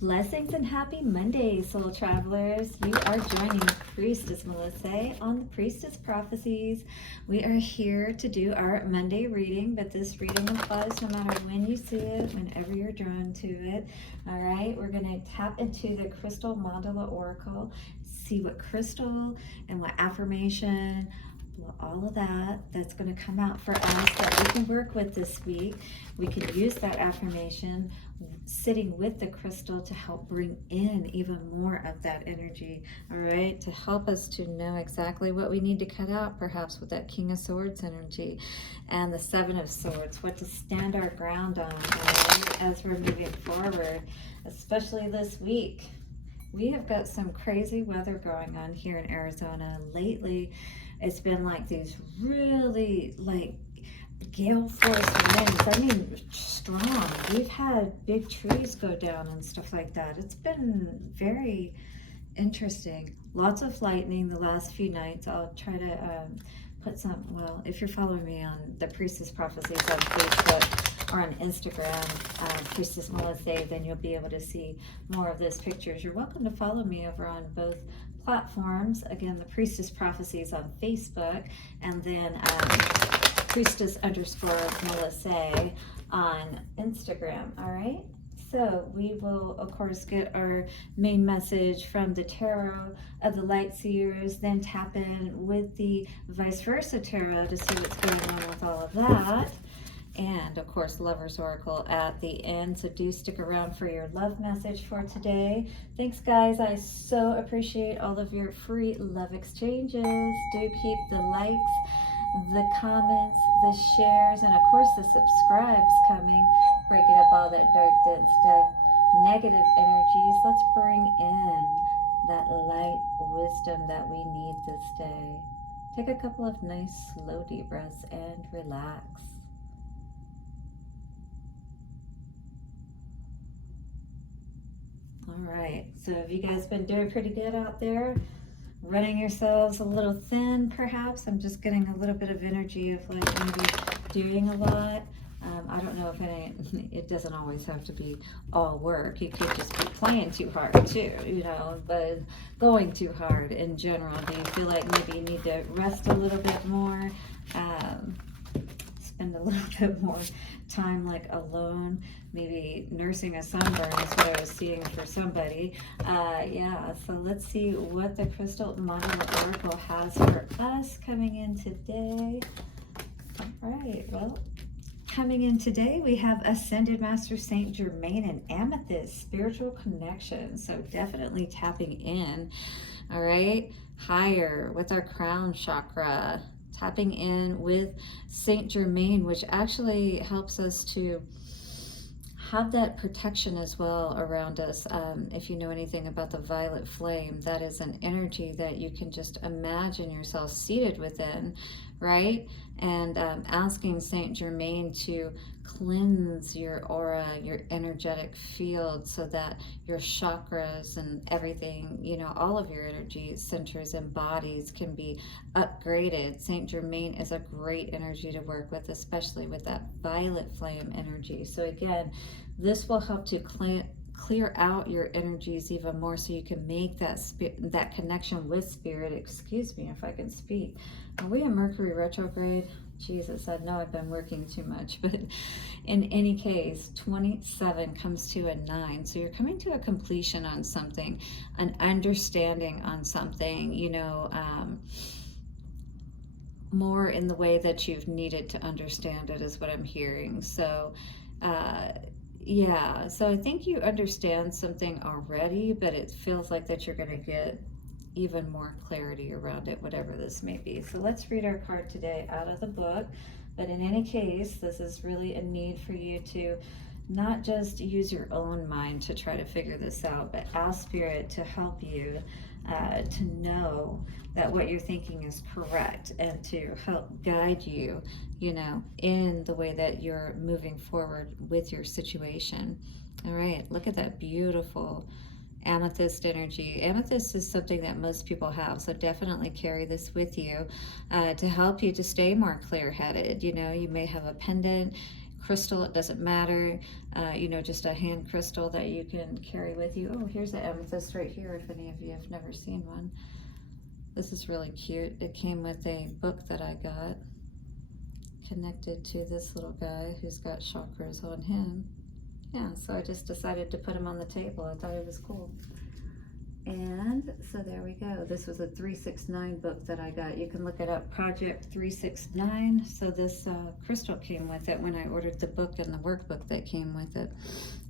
Blessings and happy Monday, soul travelers. You are joining Priestess Melissae on the Priestess Prophecies. We are here to do our Monday reading, but this reading applies no matter when you see it, whenever you're drawn to it. All right, we're going to tap into the Crystal Mandala Oracle, see what crystal and what affirmation, all of that's going to come out for us that we can work with this week. We can use that affirmation sitting with the crystal to help bring in even more of that energy, all right, to help us to know exactly what we need to cut out, perhaps with that King of Swords energy and the Seven of Swords, what to stand our ground on, all right, as we're moving forward, especially this week. We have got some crazy weather going on here in Arizona lately. It's been like these really gale force winds. I mean, strong. We've had big trees go down and stuff like that. It's been very interesting. Lots of lightning the last few nights. I'll try to put some, well, if you're following me on the Priestess Prophecies on Facebook or on Instagram, Priestess Melissae, then you'll be able to see more of those pictures. You're welcome to follow me over on both platforms. Again, the Priestess Prophecies on Facebook, and then Priestess_Melissae on Instagram. All right. So we will, of course, get our main message from the Tarot of the Light Seers, then tap in with the Vice Versa Tarot to see what's going on with all of that. And, of course, Lover's Oracle at the end. So do stick around for your love message for today. Thanks, guys. I so appreciate all of your free love exchanges. Do keep the likes, the comments, the shares, and, of course, the subscribes coming. Breaking up all that dark, dense stuff, negative energies. Let's bring in that light wisdom that we need this day. Take a couple of nice, slow, deep breaths and relax. All right, so have you guys been doing pretty good out there? Running yourselves a little thin, perhaps? I'm just getting a little bit of energy of like maybe doing a lot. I don't know if it doesn't always have to be all work. You could just be playing too hard too, you know, but going too hard in general. Do you feel like maybe you need to rest a little bit more? Spend a little bit more time like alone, maybe nursing a sunburn is what I was seeing for somebody. Yeah, so let's see what the Crystal Mandala Oracle has for us coming in today. All right, well, coming in today, we have Ascended Master Saint Germaine and Amethyst, spiritual connection. So definitely tapping in, all right, higher with our crown chakra, tapping in with Saint Germaine, which actually helps us to have that protection as well around us. If you know anything about the violet flame, that is an energy that you can just imagine yourself seated within, right? And asking Saint Germaine to cleanse your aura, your energetic field, so that your chakras and everything, you know, all of your energy centers and bodies can be upgraded. Saint Germaine is a great energy to work with, especially with that violet flame energy. So again, this will help to clear out your energies even more, so you can make that connection with spirit. Excuse me if I can speak. Are we in Mercury retrograde? Jesus, I know I've been working too much, but in any case, 27 comes to a 9. So you're coming to a completion on something, an understanding on something, you know, more in the way that you've needed to understand it is what I'm hearing. So, yeah, so I think you understand something already, but it feels like that you're going to get even more clarity around it, whatever this may be. So let's read our card today out of the book. But in any case, this is really a need for you to not just use your own mind to try to figure this out, but ask Spirit to help you to know that what you're thinking is correct, and to help guide you, you know, in the way that you're moving forward with your situation. All right, look at that beautiful amethyst energy. Amethyst is something that most people have, so definitely carry this with you to help you to stay more clear-headed. You know, you may have a pendant, crystal, it doesn't matter, you know, just a hand crystal that you can carry with you. Oh, here's the amethyst right here if any of you have never seen one. This is really cute. It came with a book that I got connected to this little guy who's got chakras on him. Yeah, so I just decided to put him on the table. I thought it was cool. And so there we go. This was a 369 book that I got. You can look it up, Project 369. So this crystal came with it when I ordered the book and the workbook that came with it.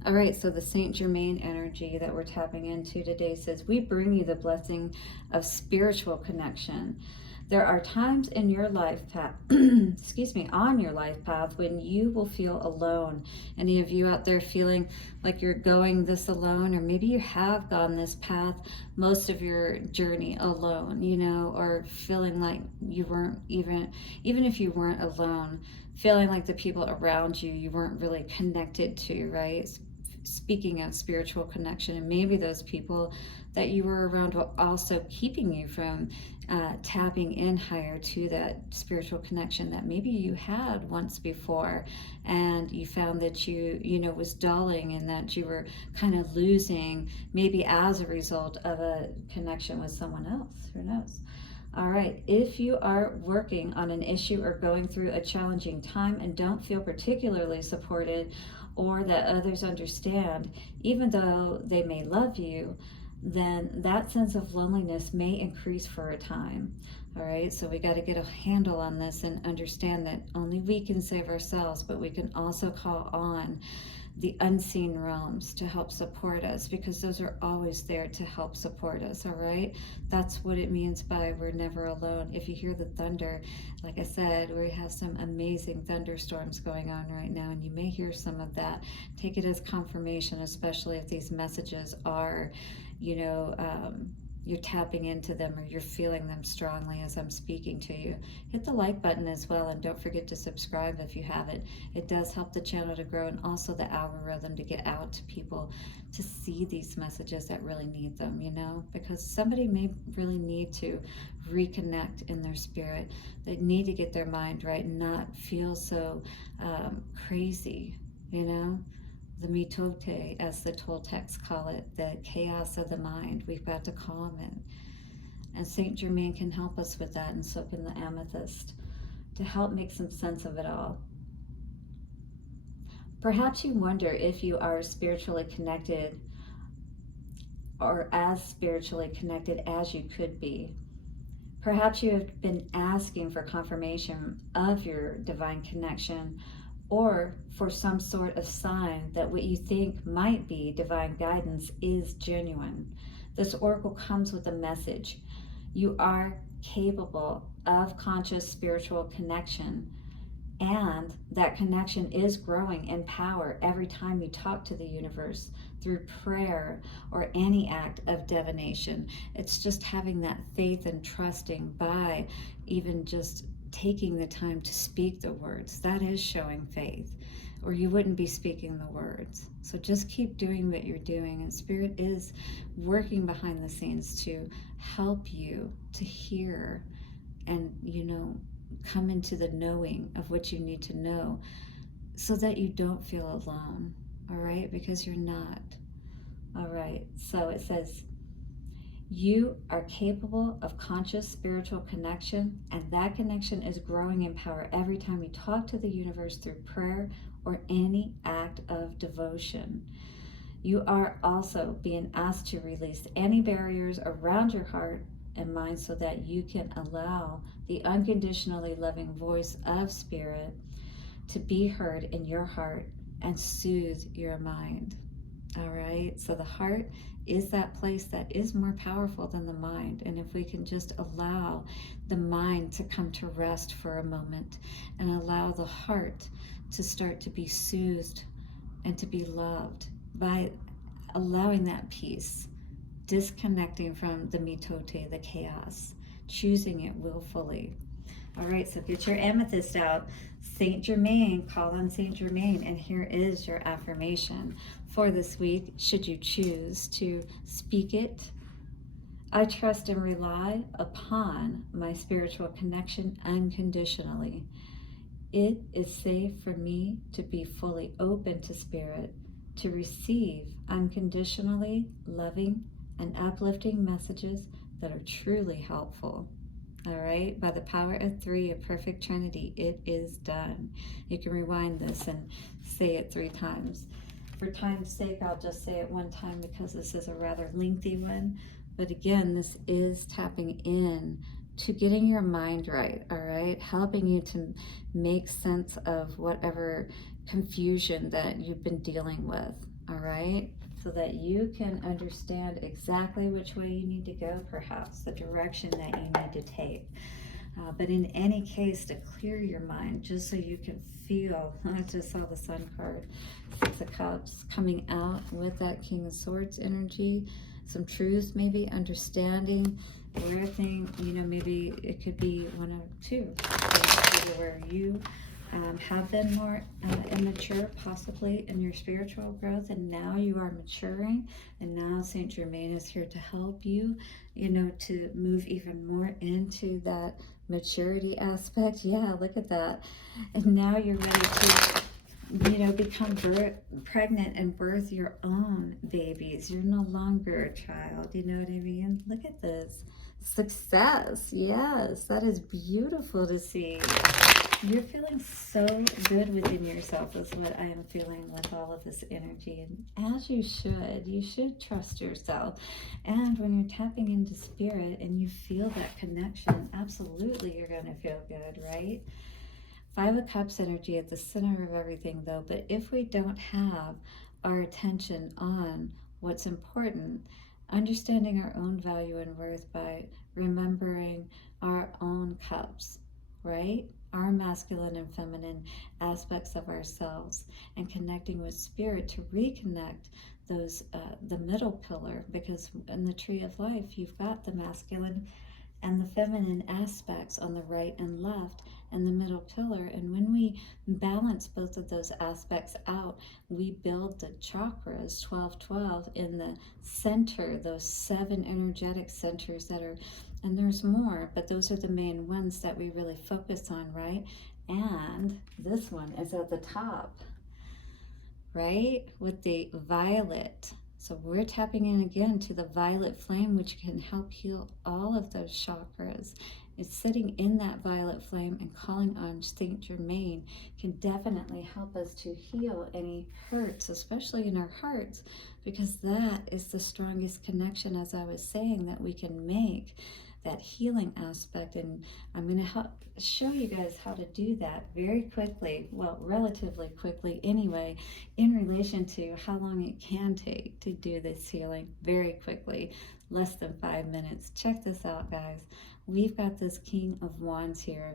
All right, so the Saint Germaine energy that we're tapping into today says, we bring you the blessing of spiritual connection. There are times in your life path, excuse me, on your life path when you will feel alone. Any of you out there feeling like you're going this alone, or maybe you have gone this path most of your journey alone, you know, or feeling like you weren't even if you weren't alone, feeling like the people around you, you weren't really connected to, right? Speaking of spiritual connection, and maybe those people that you were around were also keeping you from tapping in higher to that spiritual connection that maybe you had once before, and you found that you know, was dulling, and that you were kind of losing, maybe as a result of a connection with someone else. Who knows? All right, if you are working on an issue or going through a challenging time and don't feel particularly supported, or that others understand, even though they may love you, then that sense of loneliness may increase for a time. All right, so we got to get a handle on this and understand that only we can save ourselves, but we can also call on the unseen realms to help support us, because those are always there to help support us. All right, that's what it means by we're never alone. If you hear the thunder, like I said, we have some amazing thunderstorms going on right now, and you may hear some of that. Take it as confirmation, especially if these messages are, you know, you're tapping into them, or you're feeling them strongly as I'm speaking to you. Hit the like button as well, and don't forget to subscribe if you haven't. It does help the channel to grow, and also the algorithm to get out to people to see these messages that really need them, you know, because somebody may really need to reconnect in their spirit. They need to get their mind right and not feel so crazy, you know. The mitote, as the Toltecs call it, the chaos of the mind. We've got to calm it. And Saint Germaine can help us with that, and so can the amethyst, to help make some sense of it all. Perhaps you wonder if you are spiritually connected, or as spiritually connected as you could be. Perhaps you have been asking for confirmation of your divine connection, or for some sort of sign that what you think might be divine guidance is genuine. This oracle comes with a message. You are capable of conscious spiritual connection, and that connection is growing in power every time you talk to the universe through prayer or any act of divination. It's just having that faith and trusting by even just taking the time to speak the words. That is showing faith, or you wouldn't be speaking the words. So just keep doing what you're doing, and Spirit is working behind the scenes to help you to hear and, you know, come into the knowing of what you need to know, so that you don't feel alone. All right, because you're not. All right, so it says, you are capable of conscious spiritual connection, and that connection is growing in power every time you talk to the universe through prayer or any act of devotion. You are also being asked to release any barriers around your heart and mind, so that you can allow the unconditionally loving voice of Spirit to be heard in your heart and soothe your mind. All right, so the heart is that place that is more powerful than the mind. And if we can just allow the mind to come to rest for a moment, and allow the heart to start to be soothed and to be loved by allowing that peace, disconnecting from the mitote, the chaos, choosing it willfully. All right, so get your amethyst out. Saint Germaine, call on Saint Germaine, and here is your affirmation for this week, should you choose to speak it. I trust and rely upon my spiritual connection unconditionally. It is safe for me to be fully open to Spirit, to receive unconditionally loving and uplifting messages that are truly helpful. All right, by the power of 3, a perfect Trinity, it is done. You can rewind this and say it 3 times. For time's sake, I'll just say it one time because this is a rather lengthy one. But again, this is tapping in to getting your mind right, all right? Helping you to make sense of whatever confusion that you've been dealing with, all right? So that you can understand exactly which way you need to go, perhaps, the direction that you need to take. But in any case, to clear your mind, just so you can feel, I just saw the Sun card, 6 of Cups coming out with that King of Swords energy, some truth, maybe understanding, rare thing, maybe it could be one of 2, where you have been more immature possibly in your spiritual growth, and now you are maturing, and now Saint Germaine is here to help you, to move even more into that maturity aspect. Yeah, look at that. And now you're ready to become pregnant and birth your own babies. You're no longer a child, you know what I mean? Look at this. Success. Yes, that is beautiful to see. You're feeling so good within yourself is what I am feeling with all of this energy. And as you should trust yourself. And when you're tapping into Spirit and you feel that connection, absolutely you're going to feel good, right? 5 of Cups energy at the center of everything though, but if we don't have our attention on what's important, understanding our own value and worth by remembering our own cups, right? Our masculine and feminine aspects of ourselves, and connecting with Spirit to reconnect those, the middle pillar, because in the tree of life, you've got the masculine and the feminine aspects on the right and left and the middle pillar. And when we balance both of those aspects out, we build the chakras, 12-12, in the center, those 7 energetic centers that are, and there's more, but those are the main ones that we really focus on, right? And this one is at the top, right? With the violet. So we're tapping in again to the violet flame, which can help heal all of those chakras. It's sitting in that violet flame, and calling on Saint Germaine can definitely help us to heal any hurts, especially in our hearts, because that is the strongest connection, as I was saying, that we can make, that healing aspect. And I'm going to show you guys how to do that very quickly, well, relatively quickly anyway, in relation to how long it can take to do this healing. Very quickly, less than 5 minutes. Check this out, guys. We've got this King of Wands here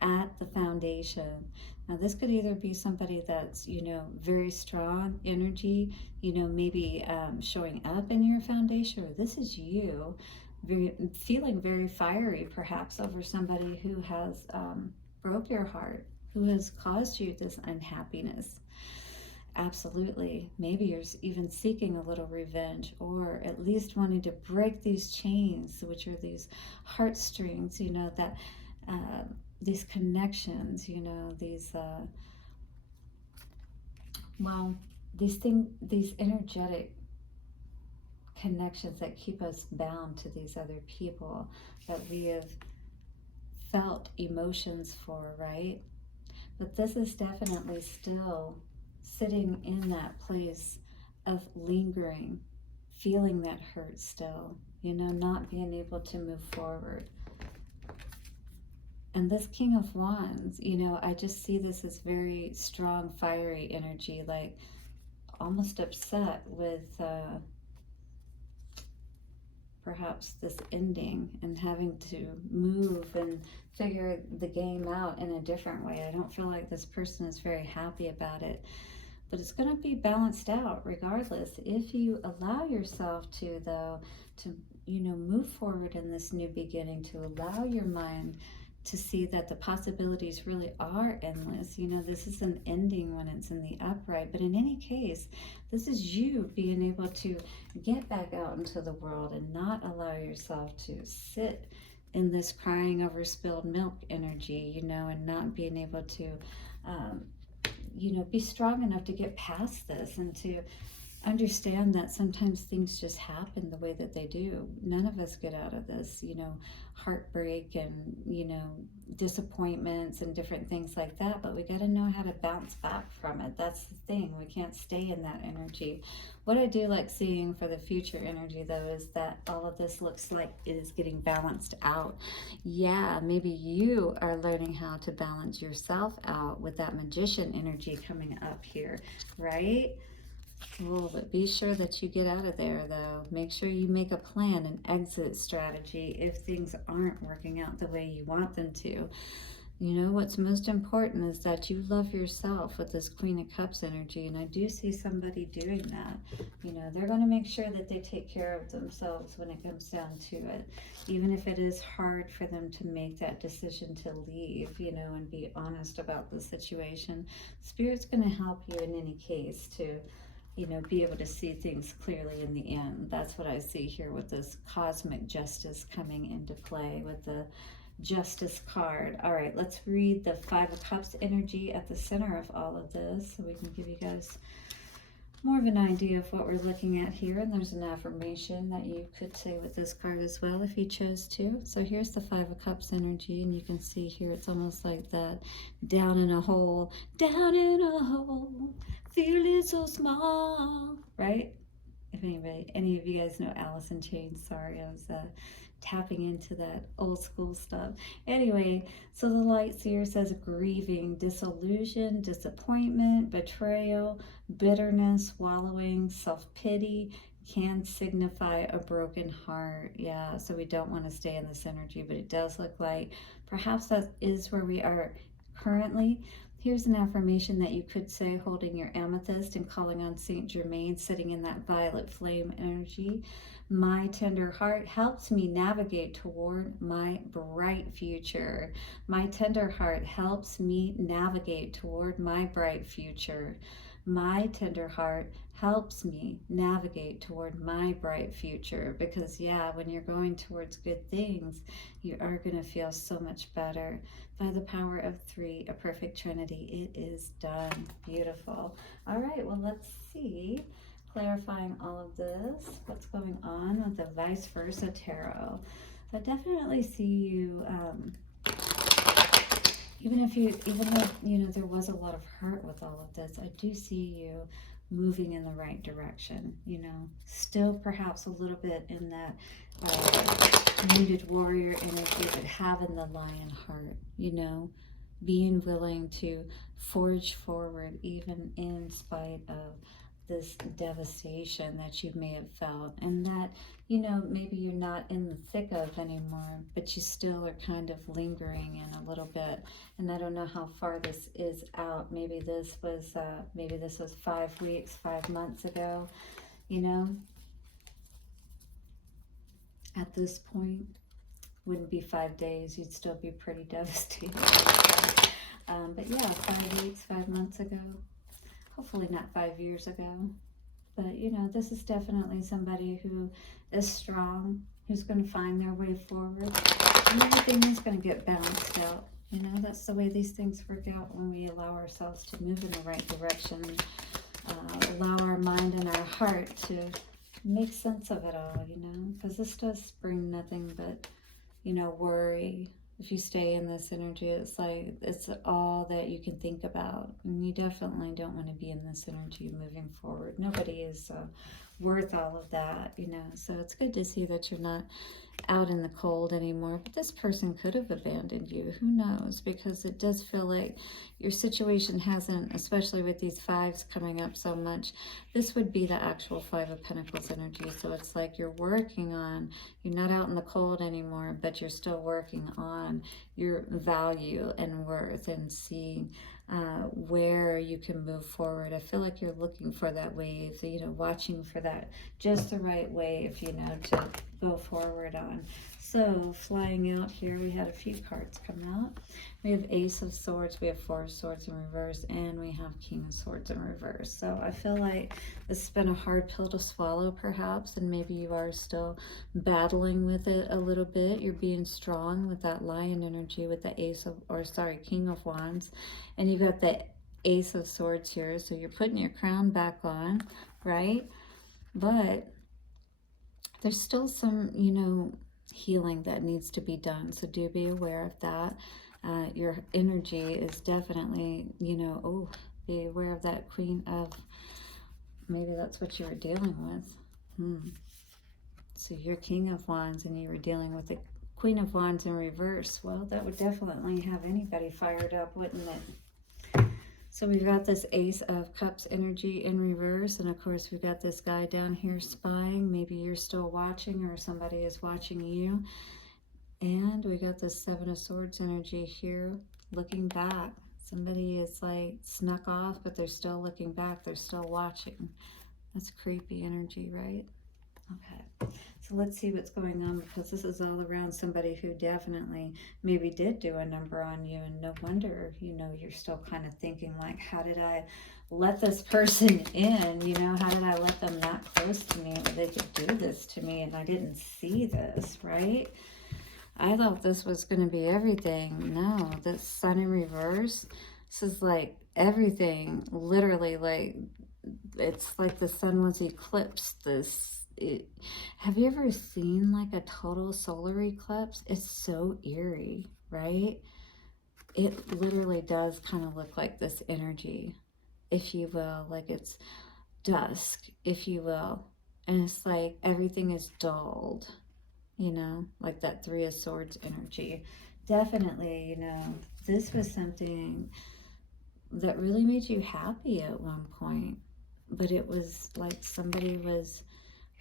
at the foundation. Now this could either be somebody that's, very strong energy, maybe showing up in your foundation, or this is you feeling very fiery, perhaps over somebody who has broke your heart, who has caused you this unhappiness. Absolutely. Maybe you're even seeking a little revenge, or at least wanting to break these chains, which are these heartstrings, that these connections, these these energetic connections that keep us bound to these other people that we have felt emotions for, right? But this is definitely still sitting in that place of lingering, feeling that hurt still, not being able to move forward. And this King of Wands, I just see this as very strong, fiery energy, like almost upset with perhaps this ending and having to move and figure the game out in a different way. I don't feel like this person is very happy about it, but it's going to be balanced out regardless. If you allow yourself to, though, to, move forward in this new beginning, to allow your mind to see that the possibilities really are endless. This is an ending when it's in the upright, but in any case, this is you being able to get back out into the world and not allow yourself to sit in this crying over spilled milk energy, you know, and not being able to, you know, be strong enough to get past this and to understand that sometimes things just happen the way that they do. None of us get out of this, you know, heartbreak and, you know, disappointments and different things like that, but we got to know how to bounce back from it. That's the thing. We can't stay in that energy. What I do like seeing for the future energy, though, is that all of this looks like it is getting balanced out. Yeah, maybe you are learning how to balance yourself out with that magician energy coming up here, right? Oh, but be sure that you get out of there, though. Make sure you make a plan, an exit strategy if things aren't working out the way you want them to. You know, what's most important is that you love yourself with this Queen of Cups energy, and I do see somebody doing that. You know, they're going to make sure that they take care of themselves when it comes down to it, even if it is hard for them to make that decision to leave, you know, and be honest about the situation. Spirit's going to help you in any case to, you know, be able to see things clearly in the end. That's what I see here with this cosmic justice coming into play with the Justice card. All right, let's read the Five of Cups energy at the center of all of this so we can give you guys more of an idea of what we're looking at here. And there's an affirmation that you could say with this card as well if you chose to. So here's the Five of Cups energy, and you can see here it's almost like that down in a hole, feeling so small, right? If any of you guys know Alice in Chains, sorry, I was tapping into that old school stuff. Anyway, so the light seer says grieving, disillusion, disappointment, betrayal, bitterness, wallowing, self-pity can signify a broken heart. Yeah, so we don't want to stay in this energy, but it does look like perhaps that is where we are currently. Here's an affirmation that you could say holding your amethyst and calling on Saint Germaine, sitting in that violet flame energy. My tender heart helps me navigate toward my bright future. My tender heart helps me navigate toward my bright future. My tender heart helps me navigate toward my bright future. Because yeah, when you're going towards good things, you are going to feel so much better. By the power of three, a perfect trinity, it is done. Beautiful. All right, well, let's see, clarifying all of this, what's going on with the vice versa tarot. So I definitely see you, even though, you know, there was a lot of hurt with all of this, I do see you moving in the right direction, you know, still perhaps a little bit in that muted warrior energy, but having the lion heart, you know, being willing to forge forward even in spite of this devastation that you may have felt, and that, you know, maybe you're not in the thick of anymore, but you still are kind of lingering in a little bit. And I don't know how far this is out. Maybe this was 5 weeks, 5 months ago, you know. At this point, wouldn't be 5 days, you'd still be pretty devastated. But yeah, 5 weeks, 5 months ago. Hopefully not 5 years ago, but you know, this is definitely somebody who is strong, who's going to find their way forward, and everything is going to get balanced out. You know, that's the way these things work out when we allow ourselves to move in the right direction, allow our mind and our heart to make sense of it all, you know, because this does bring nothing but, you know, worry. If you stay in this energy, it's like it's all that you can think about, and you definitely don't want to be in this energy moving forward. Nobody is worth all of that, you know. So it's good to see that you're not out in the cold anymore, but this person could have abandoned you. Who knows? Because it does feel like your situation hasn't, especially with these fives coming up so much. This would be the actual Five of Pentacles energy. So it's like you're working on, you're not out in the cold anymore, but you're still working on your value and worth and seeing where you can move forward. I feel like you're looking for that wave, you know, watching for that, just the right wave, you know, to go forward on. So flying out here, we had a few cards come out. We have Ace of Swords, we have Four of Swords in reverse, and we have King of Swords in reverse. So I feel like this has been a hard pill to swallow, perhaps, and maybe you are still battling with it a little bit. You're being strong with that Lion energy, with the King of Wands, and you've got the Ace of Swords here. So you're putting your crown back on, right? But there's still some, healing that needs to be done. So do be aware of that. Your energy is definitely, be aware of that Queen of, maybe that's what you were dealing with. So you're King of Wands and you were dealing with the Queen of Wands in reverse. Well, that would definitely have anybody fired up, wouldn't it? So we've got this Ace of Cups energy in reverse, and of course we've got this guy down here spying. Maybe you're still watching or somebody is watching you. And we got this Seven of Swords energy here, looking back. Somebody is like snuck off, but they're still looking back. They're still watching. That's creepy energy, right? Okay, so let's see what's going on, because this is all around somebody who definitely maybe did do a number on you, and no wonder, you're still kind of thinking like, how did I let this person in? How did I let them that close to me that they could do this to me and I didn't see this, right? I thought this was going to be everything. No, this Sun in reverse, this is like everything, literally, like it's like the sun was eclipsed. Have you ever seen like a total solar eclipse? It's so eerie, right? It literally does kind of look like this energy, if you will, like it's dusk, if you will, and it's like everything is dulled, like that Three of Swords energy. Definitely, this was something that really made you happy at one point, but it was like somebody was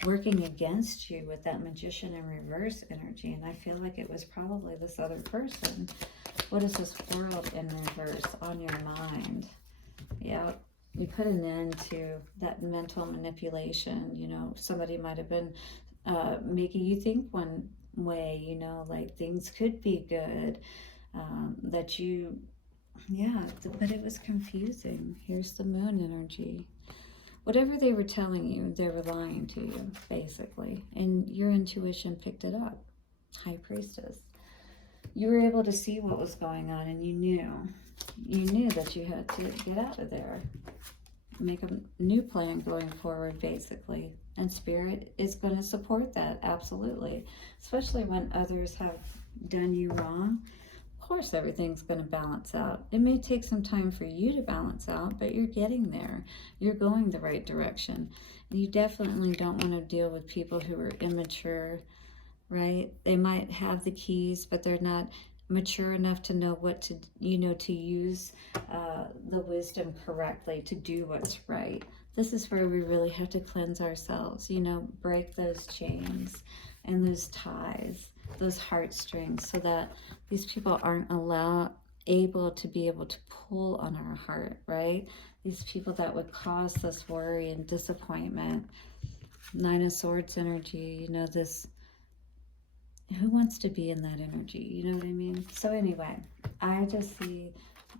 working against you with that Magician in reverse energy, and I feel like it was probably this other person. What is this World in reverse on your mind? Yeah, we put an end to that mental manipulation. Somebody might have been making you think one way, like things could be good, that you, but it was confusing. Here's the Moon energy. Whatever they were telling you, they were lying to you, basically. And your intuition picked it up. High Priestess. You were able to see what was going on, and you knew that you had to get out of there. Make a new plan going forward, basically. And Spirit is going to support that, absolutely. Especially when others have done you wrong. Of course, everything's going to balance out. It may take some time for you to balance out, but you're getting there. You're going the right direction. And you definitely don't want to deal with people who are immature, right? They might have the keys, but they're not mature enough to know what to, to use the wisdom correctly, to do what's right. This is where we really have to cleanse ourselves, break those chains and those ties, those heartstrings, so that these people aren't able to pull on our heart, right? These people that would cause us worry and disappointment. Nine of Swords energy, this, who wants to be in that energy? You know what I mean? So anyway, I just see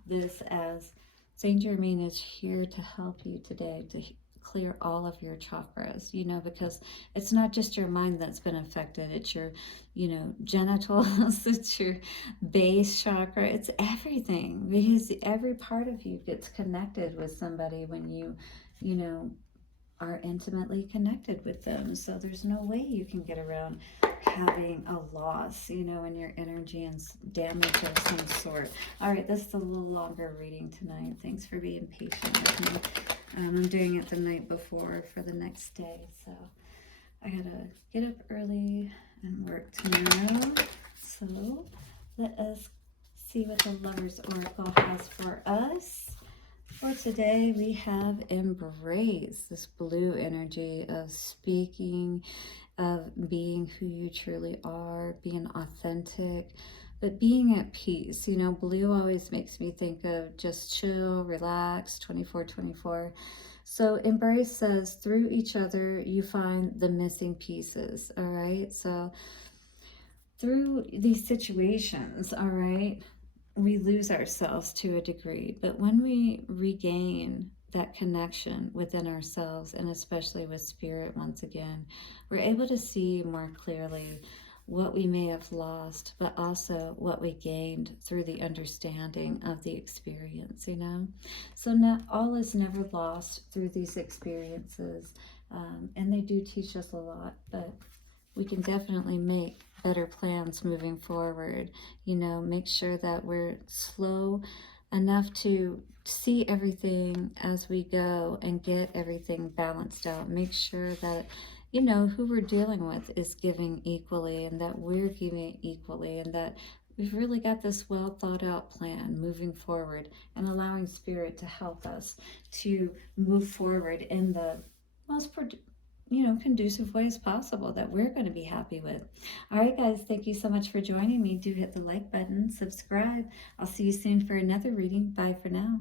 this as Saint Germaine is here to help you today to clear all of your chakras, because it's not just your mind that's been affected. It's your, genitals, it's your base chakra, it's everything, because every part of you gets connected with somebody when you are intimately connected with them. So there's no way you can get around having a loss, in your energy and damage of some sort. All right, this is a little longer reading tonight. Thanks for being patient with me. I'm doing it the night before for the next day, so I gotta get up early and work tomorrow. So let us see what the Lover's Oracle has for us. For today, we have Embrace, this blue energy of speaking, of being who you truly are, being authentic, but being at peace. Blue always makes me think of just chill, relax, 24/24. So Embrace says, through each other, you find the missing pieces, all right? So through these situations, all right, we lose ourselves to a degree, but when we regain that connection within ourselves, and especially with spirit once again, we're able to see more clearly what we may have lost, but also what we gained through the understanding of the experience, you know? So not all is never lost through these experiences, and they do teach us a lot, but we can definitely make better plans moving forward. You know, make sure that we're slow enough to see everything as we go and get everything balanced out. Make sure that, you know, who we're dealing with is giving equally, and that we're giving equally, and that we've really got this well thought out plan moving forward, and allowing spirit to help us to move forward in the most conducive ways possible that we're going to be happy with. All right, guys, thank you so much for joining me. Do hit the like button, subscribe. I'll see you soon for another reading. Bye for now.